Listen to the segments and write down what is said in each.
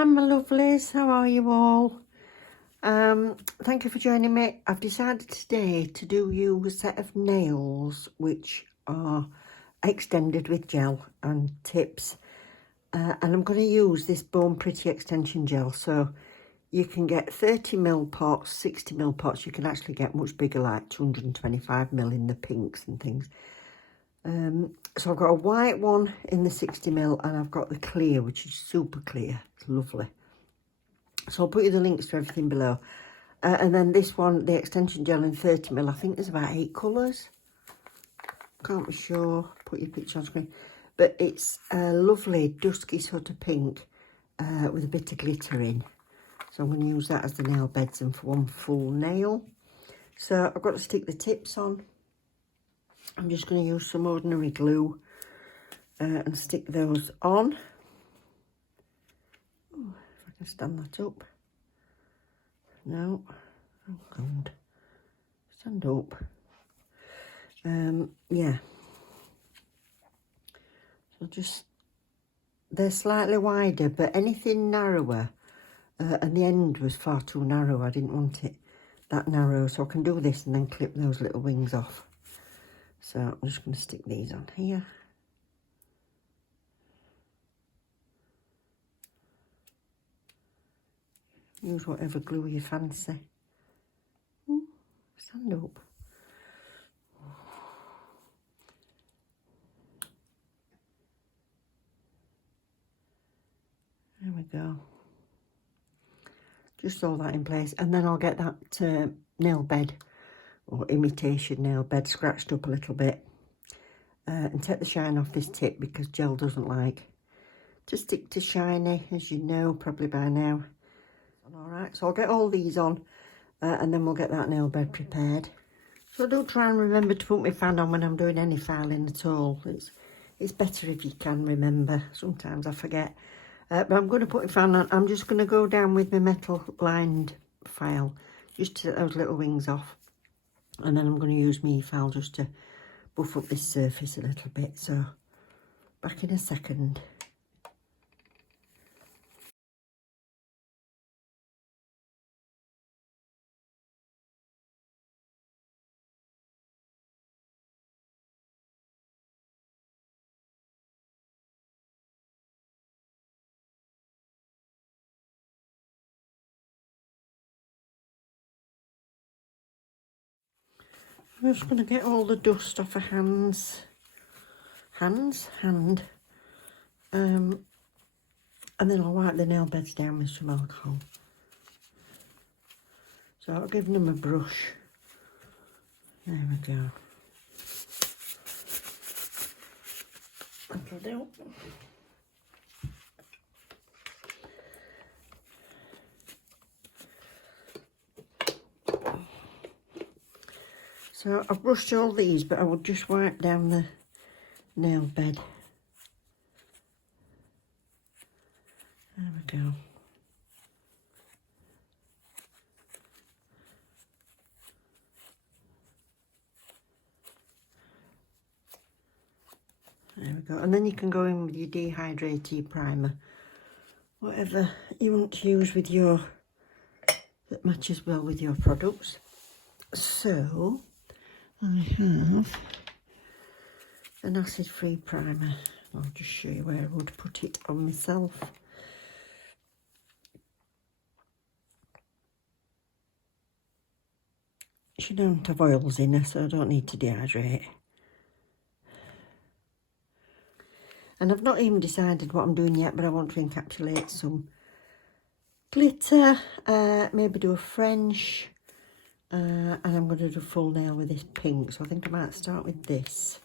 Hi my lovelies, how are you all? Thank you for joining me. I've decided today to do you a set of nails which are extended with gel and tips, and I'm going to use this Bone Pretty extension gel. So you can get 30ml pots, 60ml pots. You can actually get much bigger, like 225ml in the pinks and things. So I've got a white one in the 60ml and I've got the clear, which is super clear. It's lovely. So I'll put you the links to everything below. And then this one, the extension gel in 30ml, I think there's about 8 colours. Can't be sure, put your picture on screen. But it's a lovely dusky sort of pink with a bit of glitter in. So I'm going to use that as the nail beds and for one full nail. So I've got to stick the tips on. I'm just going to use some ordinary glue and stick those on. Oh, if I can stand that up. No. Oh God. Stand up. Yeah. So just, they're slightly wider, but anything narrower, and the end was far too narrow. I didn't want it that narrow, so I can do this and then clip those little wings off. So I'm just going to stick these on here. Use whatever glue you fancy. Ooh, stand up. There we go. Just all that in place, and then I'll get that nail bed or imitation nail bed scratched up a little bit and take the shine off this tip because gel doesn't like to stick to shiny, as you know probably by now. Alright, so I'll get all these on and then we'll get that nail bed prepared. So do try and remember to put my fan on when I'm doing any filing at all. It's better if you can remember. Sometimes I forget. But I'm going to put my fan on. I'm just going to go down with my metal lined file just to get those little wings off. And then I'm going to use my file just to buff up this surface a little bit. So back in a second. I'm just going to get all the dust off her hand. And then I'll wipe the nail beds down with some alcohol. So I'll give them a brush. There we go. That'll do. So I've brushed all these, but I will just wipe down the nail bed. There we go. There we go. And then you can go in with your dehydrated primer. Whatever you want to use with your, that matches well with your products. So I have an acid-free primer. I'll just show you where I would put it on myself. She don't have oils in her, so I don't need to dehydrate. And I've not even decided what I'm doing yet, but I want to encapsulate some glitter, maybe do a French, and I'm going to do a full nail with this pink. So I think I might start with this.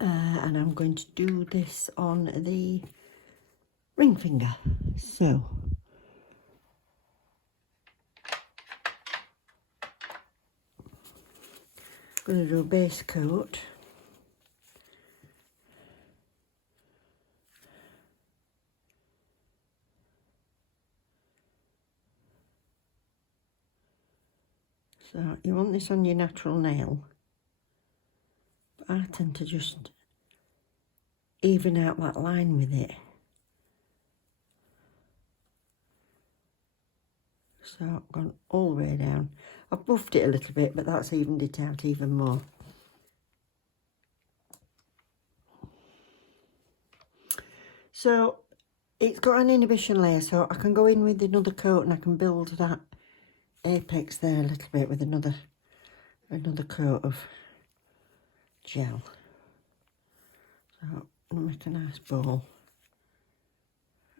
And I'm going to do this on the ring finger. So I'm going to do a base coat. So you want this on your natural nail. But I tend to just even out that line with it. So I've gone all the way down. I've buffed it a little bit, but that's evened it out even more. So it's got an inhibition layer, so I can go in with another coat and I can build that apex there a little bit with another coat of gel. So I'll make a nice bowl,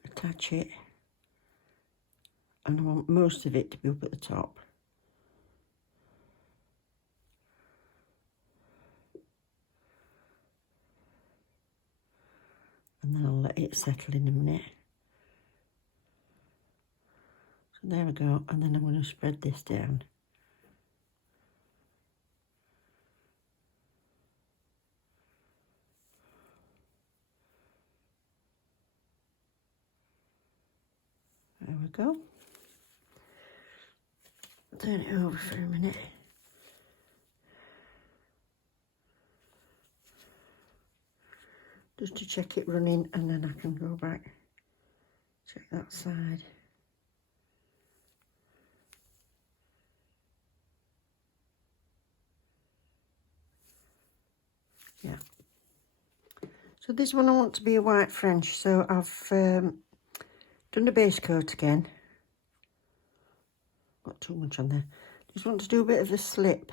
attach it, and I want most of it to be up at the top. And then I'll let it settle in a minute. So there we go, and then I'm going to spread this down. There we go. Turn it over for a minute. Just to check it running, and then I can go back, check that side. Yeah. So this one I want to be a white French, so I've done the base coat again. Got too much on there. Just want to do a bit of a slip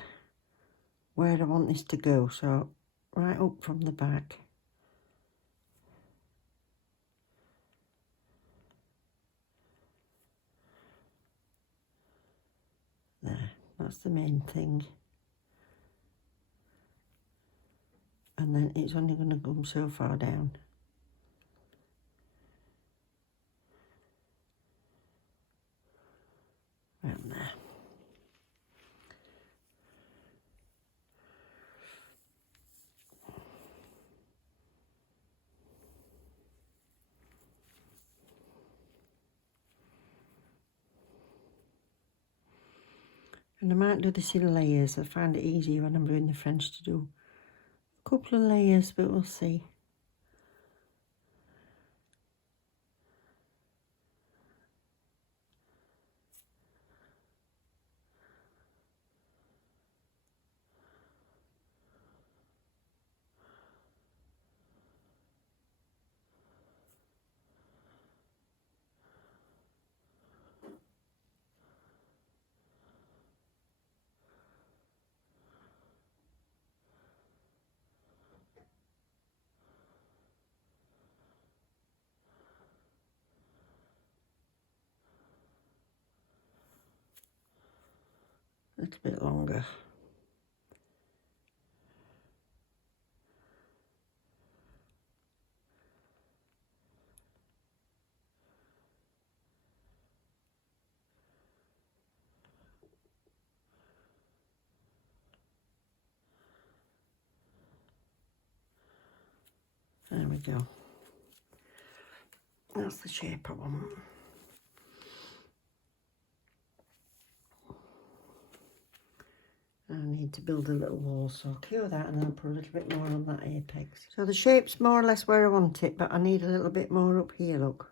where I want this to go, so right up from the back. There, that's the main thing. And then it's only going to come so far down. Around there. And I might do this in layers. I find it easier when I'm doing the French to do a couple of layers, but we'll see. A little bit longer. There we go. That's the shape I want. I need to build a little wall, so I'll cure that and then put a little bit more on that apex. So the shape's more or less where I want it, but I need a little bit more up here, look.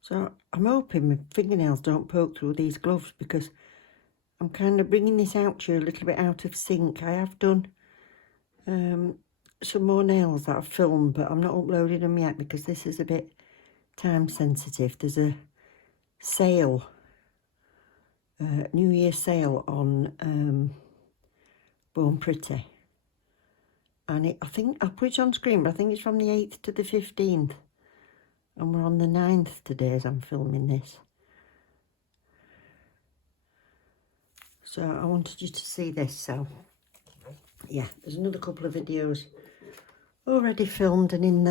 So I'm hoping my fingernails don't poke through these gloves, because I'm kind of bringing this out to you a little bit out of sync. I have done some more nails that I've filmed, but I'm not uploading them yet because this is a bit time sensitive. There's a sale, New Year sale on Born Pretty. And I think, I'll put it on screen, but I think it's from the 8th to the 15th. And we're on the 9th today as I'm filming this. So I wanted you to see this, so yeah, there's another couple of videos already filmed and in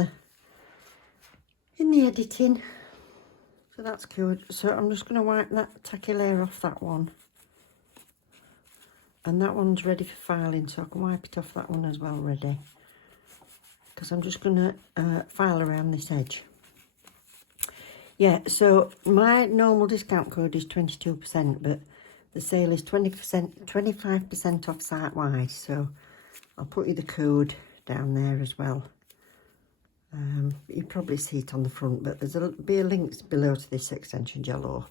the editing. So that's good. So I'm just going to wipe that tacky layer off that one. And that one's ready for filing, so I can wipe it off that one as well, ready. Because I'm just going to file around this edge. Yeah, so my normal discount code is 22%, but the sale is 20%, 25% off site-wide. So I'll put you the code down there as well. You probably see it on the front, but there'll be a link below to this extension gel or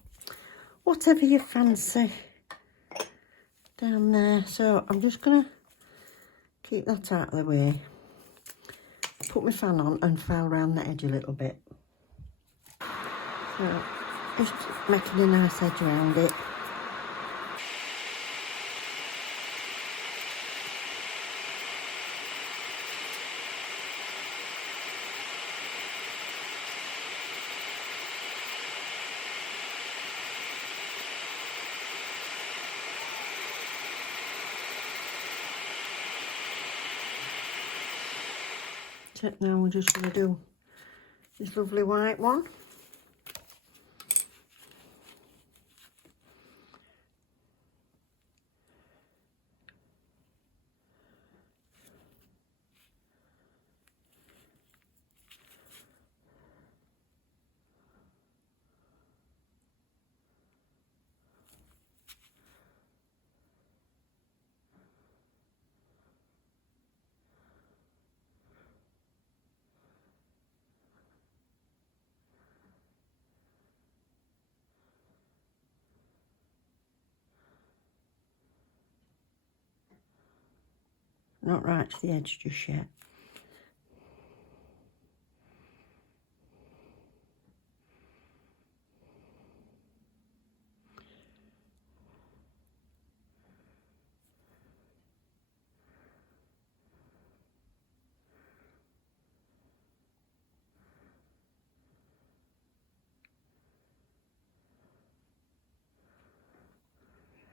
whatever you fancy down there. So I'm just going to keep that out of the way, put my fan on and file around the edge a little bit. So just making a nice edge around it. So now we're just going to do this lovely white one. Not right to the edge just yet.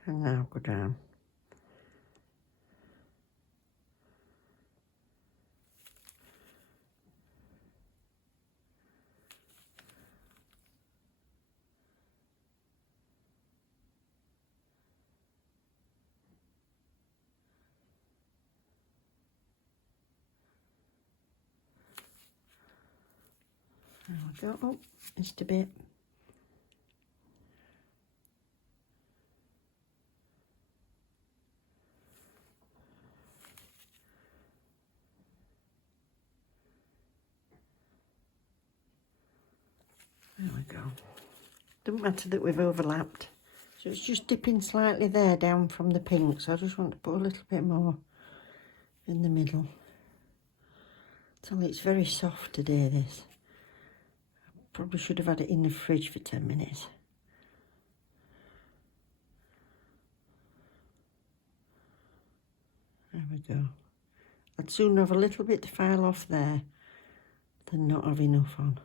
And now go down. There we go. Oh, just a bit. There we go. Doesn't matter that we've overlapped. So it's just dipping slightly there down from the pink. So I just want to put a little bit more in the middle. So it's very soft today, this. Probably should have had it in the fridge for 10 minutes. There we go. I'd sooner have a little bit to file off there than not have enough on.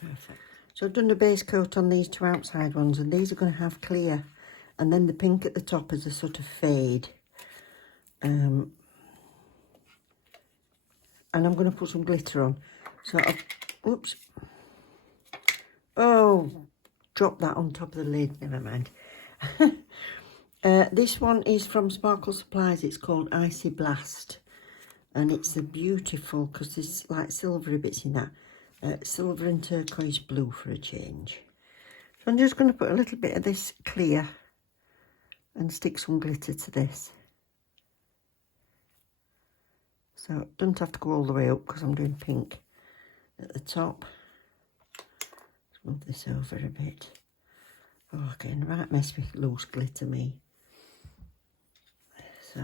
Perfect. So I've done a base coat on these two outside ones, and these are going to have clear, and then the pink at the top is a sort of fade. And I'm going to put some glitter on. So oops. Oh, drop that on top of the lid. Never mind. This one is from Sparkle Supplies. It's called Icy Blast, and it's a beautiful, because there's like silvery bits in that. Silver and turquoise blue for a change. So I'm just going to put a little bit of this clear and stick some glitter to this. So don't have to go all the way up because I'm doing pink at the top. Let's move this over a bit. Oh, getting a right mess with loose glitter, me. So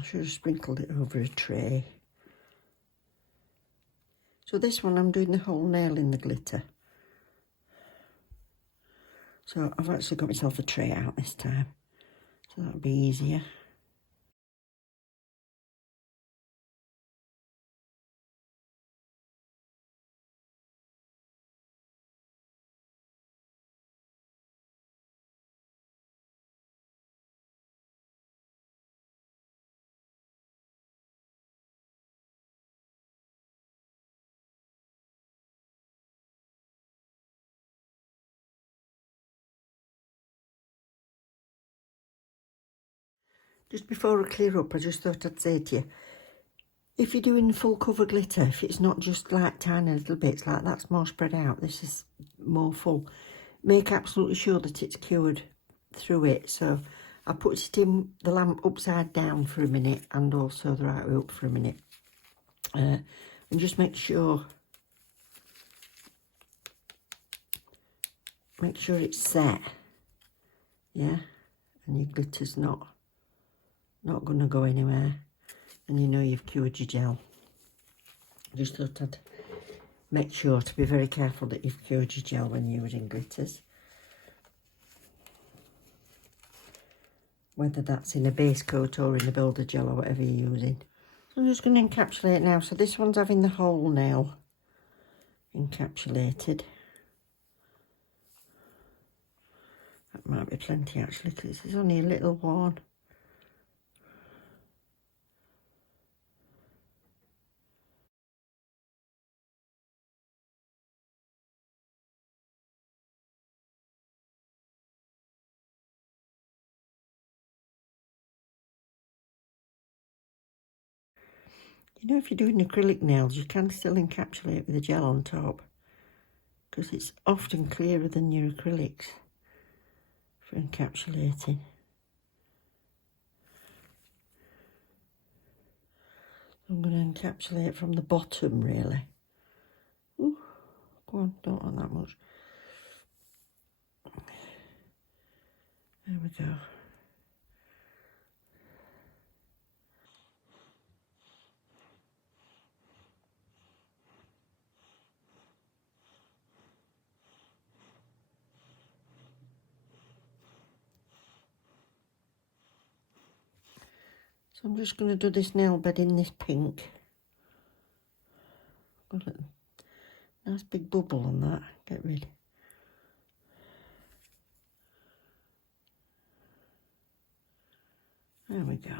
I should have sprinkled it over a tray. So this one I'm doing the whole nail in the glitter. So I've actually got myself a tray out this time, so that'll be easier. Just before I clear up, I just thought I'd say to you, if you're doing full cover glitter, if it's not just like tiny little bits, like that's more spread out, this is more full, make absolutely sure that it's cured through it. So I put it in the lamp upside down for a minute and also the right way up for a minute. And just make sure it's set, yeah, and your glitter's not going to go anywhere, and you know you've cured your gel. Just thought I'd make sure to be very careful that you've cured your gel when you're using glitters, whether that's in a base coat or in a builder gel or whatever you're using. So I'm just going to encapsulate now. So this one's having the whole nail encapsulated. That might be plenty actually, because this is only a little one. You know, if you're doing acrylic nails, you can still encapsulate with the gel on top, because it's often clearer than your acrylics for encapsulating. I'm going to encapsulate from the bottom, really. Ooh, go on, don't want that much. There we go. So I'm just going to do this nail bed in this pink. Got a nice big bubble on that. Get rid. There we go.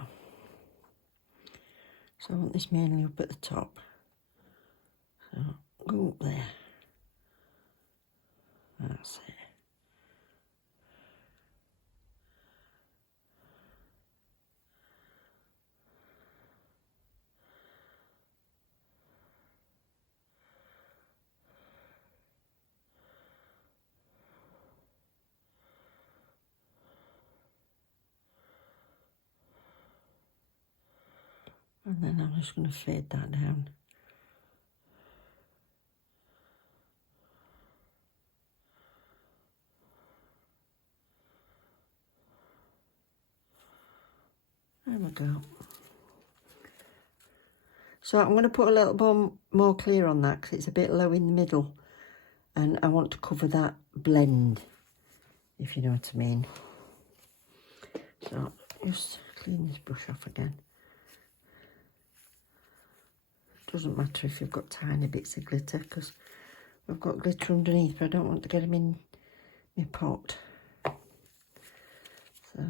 So I want this mainly up at the top. So go up there. That's it. And then I'm just going to fade that down. There we go. So I'm going to put a little more clear on that because it's a bit low in the middle. And I want to cover that blend, if you know what I mean. So just clean this brush off again. Doesn't matter if you've got tiny bits of glitter, because we've got glitter underneath, but I don't want to get them in my pot. So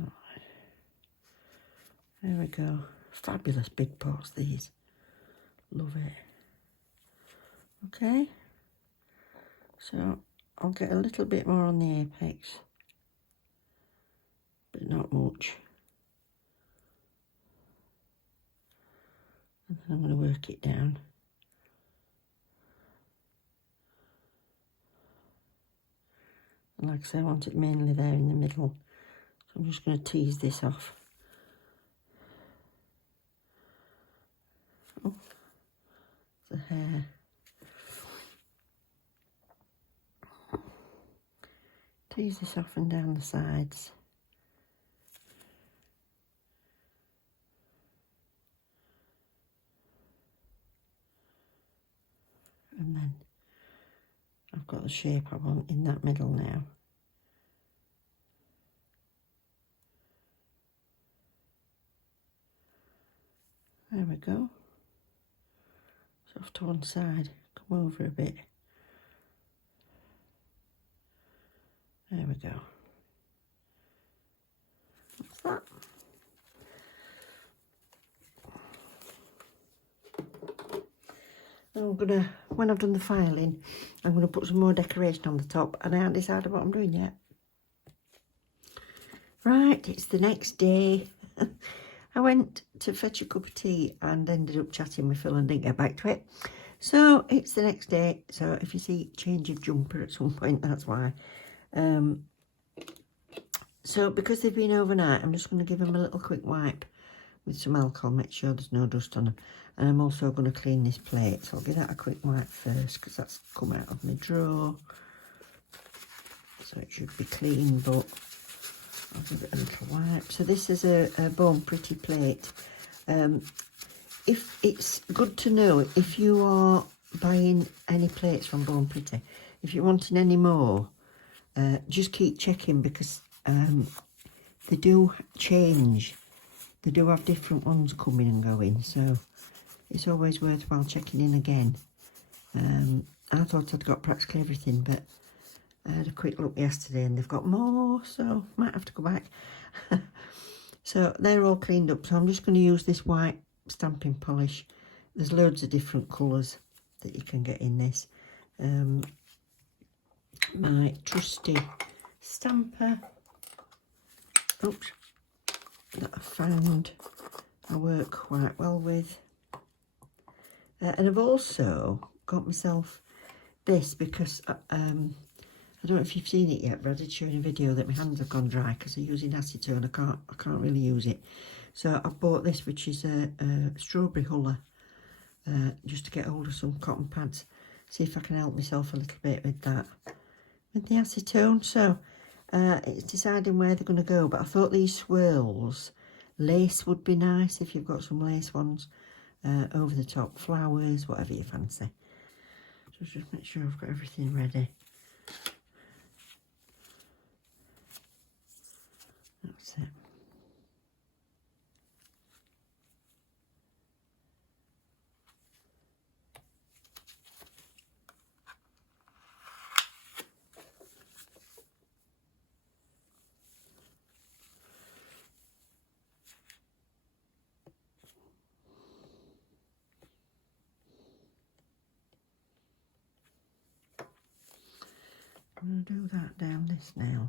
there we go. Fabulous big pots, these. Love it. Okay. So I'll get a little bit more on the apex, but not much. And then I'm going to work it down. And like I say, I want it mainly there in the middle. So I'm just going to tease this off. Oh, the hair. Tease this off and down the sides. and then I've got the shape I want in that middle now. There we go. So off to one side, come over a bit. There we go. That's that. I'm gonna, when I've done the filing, I'm gonna put some more decoration on the top, and I haven't decided what I'm doing yet. Right, it's the next day. I went to fetch a cup of tea and ended up chatting with Phil and didn't get back to it. So it's the next day. So if you see change of jumper at some point, that's why. So because they've been overnight, I'm just going to give them a little quick wipe with some alcohol, make sure there's no dust on them. And I'm also going to clean this plate. So I'll give that a quick wipe first because that's come out of my drawer. So it should be clean, but I'll give it a little wipe. So this is a Born Pretty plate. If it's good to know, if you are buying any plates from Born Pretty, if you're wanting any more, just keep checking, because they do change. They do have different ones coming and going, so it's always worthwhile checking in again. I thought I'd got practically everything, but I had a quick look yesterday and they've got more, so might have to go back. So they're all cleaned up, so I'm just going to use this white stamping polish. There's loads of different colours that you can get in this. My trusty stamper, oops, that I found I work quite well with. And I've also got myself this because I don't know if you've seen it yet, but I did show you in a video that my hands have gone dry because I'm using acetone. I can't really use it. So I bought this, which is a strawberry huller, just to get hold of some cotton pads. See if I can help myself a little bit with that, with the acetone. So it's deciding where they're going to go, but I thought these swirls, lace would be nice if you've got some lace ones, over the top, flowers, whatever you fancy. So just make sure I've got everything ready. That's it. I'm going to do that down this nail.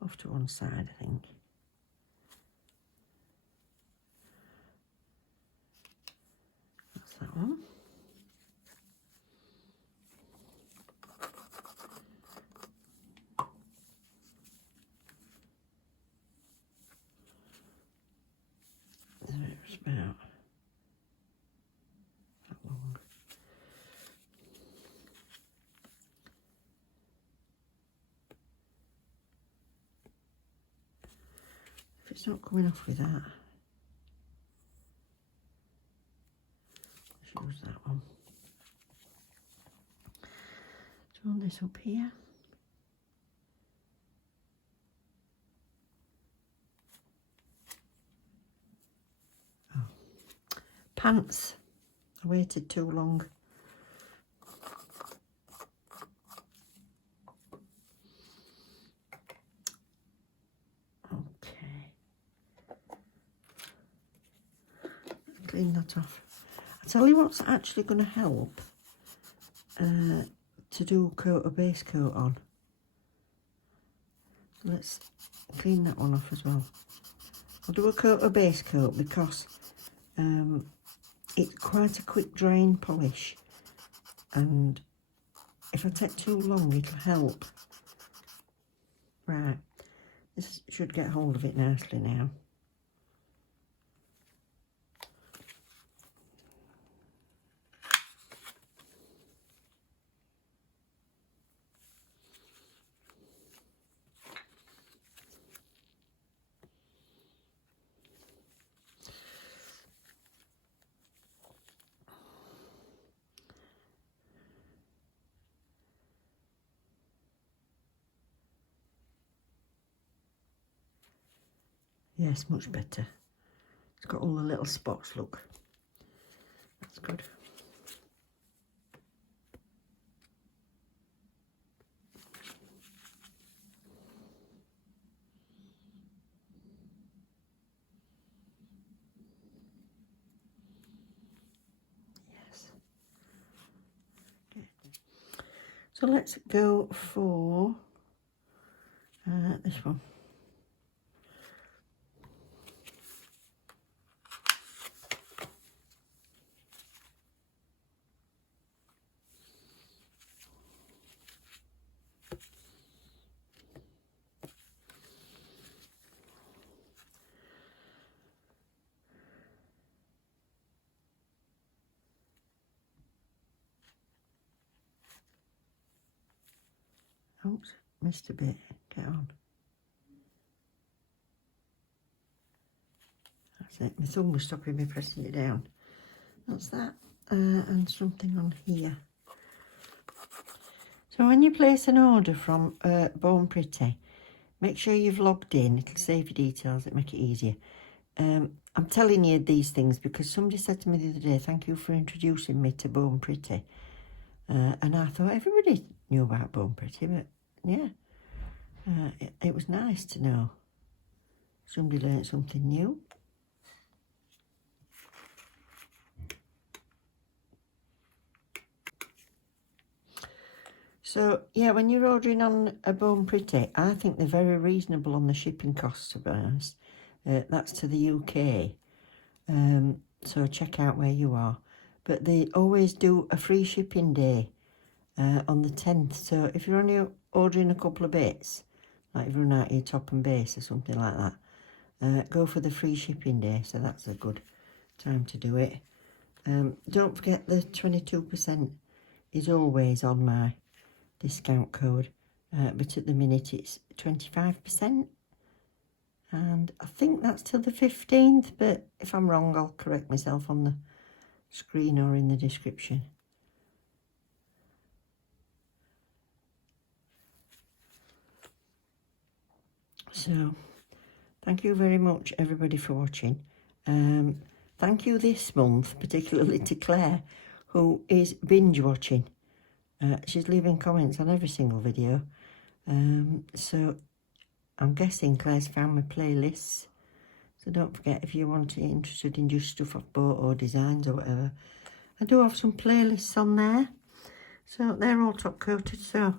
Off to one side, I think. That's that one. It's about that long. If it's not coming off with that, let's use that one. Do you want this up here? Oh. Pants. I waited too long. Okay. Clean that off. I'll tell you what's actually going to help to do a base coat on. Let's clean that one off as well. I'll do a base coat because it's quite a quick drying polish, and if I take too long it'll help. Right, this should get hold of it nicely now. Yes, much better. It's got all the little spots, look. That's good. Yes. Okay. So let's go for this one. Oops, missed a bit. Get on. That's it. My thumb was stopping me pressing it down. That's that. And something on here. So when you place an order from Born Pretty, make sure you've logged in. It'll save your details. It'll make it easier. I'm telling you these things because somebody said to me the other day, thank you for introducing me to Born Pretty. And I thought everybody knew about Born Pretty, but yeah, it was nice to know. Somebody learnt something new. So, yeah, when you're ordering on a Born Pretty, I think they're very reasonable on the shipping costs, to be honest. That's to the UK. So check out where you are. But they always do a free shipping day on the 10th. So if you're only ordering a couple of bits, like if you run out your top and base or something like that, go for the free shipping day. So that's a good time to do it. Don't forget the 22% is always on my discount code, but at the minute it's 25%, and I think that's till the 15th, but if I'm wrong I'll correct myself on the screen or in the description. So thank you very much everybody for watching. Thank you this month particularly to Claire, who is binge watching. She's leaving comments on every single video. So I'm guessing Claire's found my playlists. So don't forget, if you're interested in just stuff I've bought or designs or whatever, I do have some playlists on there. So they're all top coated. So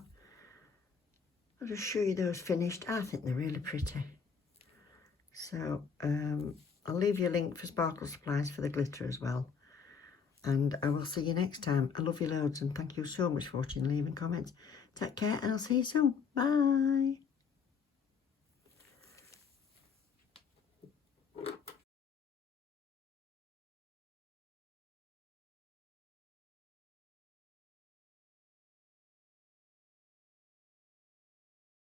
I'll just show you those finished. I think they're really pretty. So I'll leave you a link for Sparkle Supplies for the glitter as well. And I will see you next time. I love you loads and thank you so much for watching and leaving comments. Take care and I'll see you soon. Bye.